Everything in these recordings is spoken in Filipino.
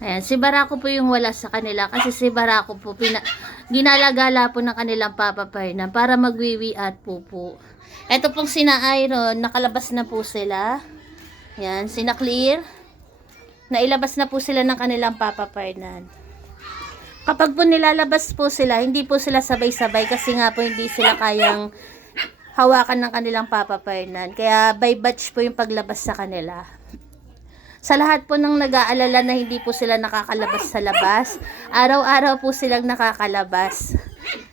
Ayan, si Barako po yung wala sa kanila kasi si Barako po ginalagala po ng kanilang Papa Fernan para magwiwi at pupo. Ito pong sina Iron, nakalabas na po sila. Ayan, sina Clear, nailabas na po sila ng kanilang Papa Fernan. Kapag po nilalabas po sila, hindi po sila sabay-sabay kasi nga po hindi sila kayang hawakan ng kanilang Papa Fernan. Kaya by batch po yung paglabas sa kanila. Sa lahat po ng nag-aalala na hindi po sila nakakalabas sa labas, araw-araw po silang nakakalabas.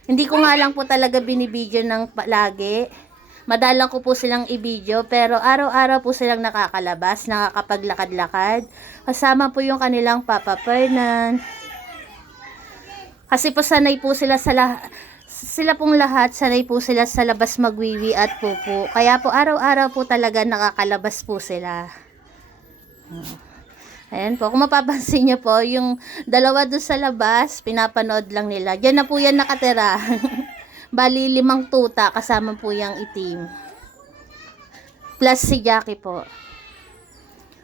Hindi ko nga lang po talaga binibidyo ng palagi. Madalang ko po silang ibidyo, pero araw-araw po silang nakakalabas, nakakapaglakad-lakad. Kasama po yung kanilang Papa Fernan. Kasi po sanay po sila sila pong lahat, sanay po sila sa labas magwiwi at pupo. Kaya po araw-araw po talaga nakakalabas po sila. Ayan po, kung mapapansin nyo po, yung dalawa doon sa labas, pinapanood lang nila. Diyan na po yan nakatira. Bali 5 tuta, kasama po yung itim. Plus si Jackie po.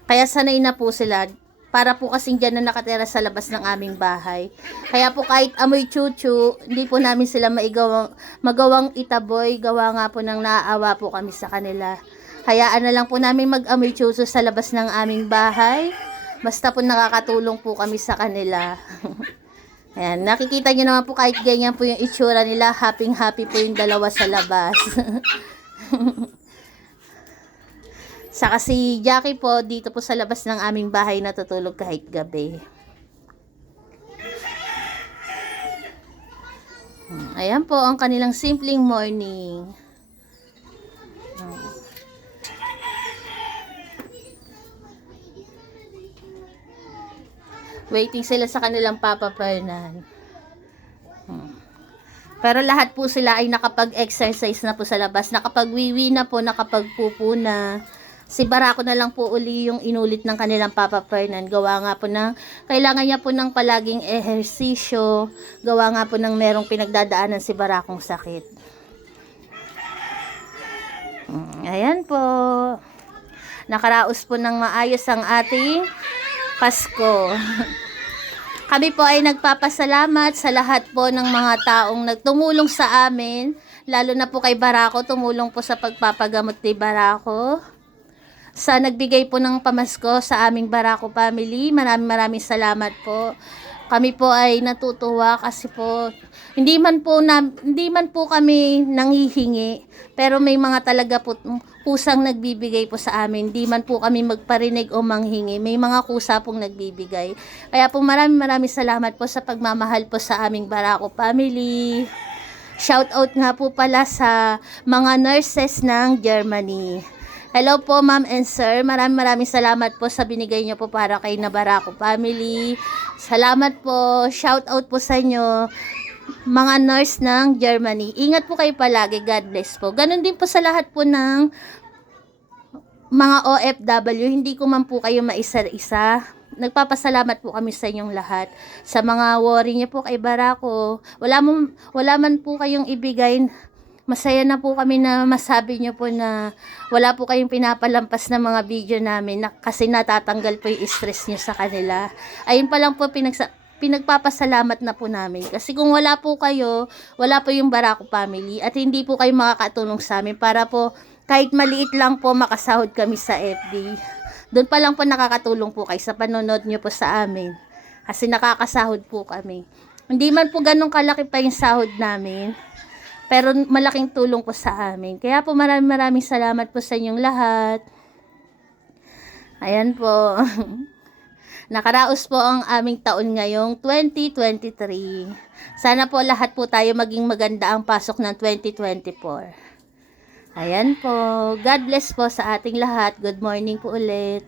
Kaya sanay na po sila. Para po kasing dyan na nakatira sa labas ng aming bahay. Kaya po kahit amoy chuchu, hindi po namin sila magawang itaboy. Gawa nga po ng naaawa po kami sa kanila. Hayaan na lang po namin mag-amoy chuchu sa labas ng aming bahay. Basta po nakakatulong po kami sa kanila. Ayan, nakikita nyo naman po kahit ganyan po yung itsura nila. Happy po yung dalawa sa labas. Saka si Jackie po dito po sa labas ng aming bahay natutulog kahit gabi. Ayan po ang kanilang simpleng morning. Waiting sila sa kanilang Papa Fernan. Pero lahat po sila ay nakapag-exercise na po sa labas. Nakapag-wiwi na po, nakapagpupo na. Si Barako na lang po uli yung inulit ng kanilang Papa Fernan. Gawa nga po ng, kailangan niya po ng palaging ehersisyo. Gawa nga po ng merong pinagdadaanan si Barakong sakit. Ayan po. Nakaraos po ng maayos ang ating Pasko. Kami po ay nagpapasalamat sa lahat po ng mga taong nagtumulong sa amin. Lalo na po kay Barako, tumulong po sa pagpapagamot ni Barako. Sa nagbigay po ng pamasko sa aming Barako family. Maraming salamat po. Kami po ay natutuwa kasi po hindi man po kami nanghihingi, pero may mga talaga po kusang nagbibigay po sa amin. Hindi man po kami magparinig o manghingi. May mga kusa pong nagbibigay. Kaya po maraming salamat po sa pagmamahal po sa aming Barako family. Shout out nga po pala sa mga nurses ng Germany. Hello po ma'am and sir, maraming salamat po sa binigay niyo po para kay Barako family. Salamat po, shout out po sa inyo mga nurse ng Germany. Ingat po kayo palagi, God bless po. Ganon din po sa lahat po ng mga OFW, hindi ko man po kayo maisa-isa. Nagpapasalamat po kami sa inyong lahat. Sa mga worry niyo po kay Barako, wala man po kayong ibigay. Masaya na po kami na masabi niyo po na wala po kayong pinapalampas na mga video namin kasi natatanggal po yung stress niyo sa kanila. Ayun pa lang po pinagpapasalamat na po namin. Kasi kung wala po kayo, wala po yung Barako family at hindi po kayo makakatulong sa amin para po kahit maliit lang po makasahod kami sa FB. Doon pa lang po nakakatulong po kayo sa panonood niyo po sa amin. Kasi nakakasahod po kami. Hindi man po ganun kalaki pa yung sahod namin. Pero malaking tulong po sa amin. Kaya po maraming salamat po sa inyong lahat. Ayan po. Nakaraos po ang aming taon ngayong 2023. Sana po lahat po tayo maging maganda ang pasok ng 2024. Ayan po. God bless po sa ating lahat. Good morning po ulit.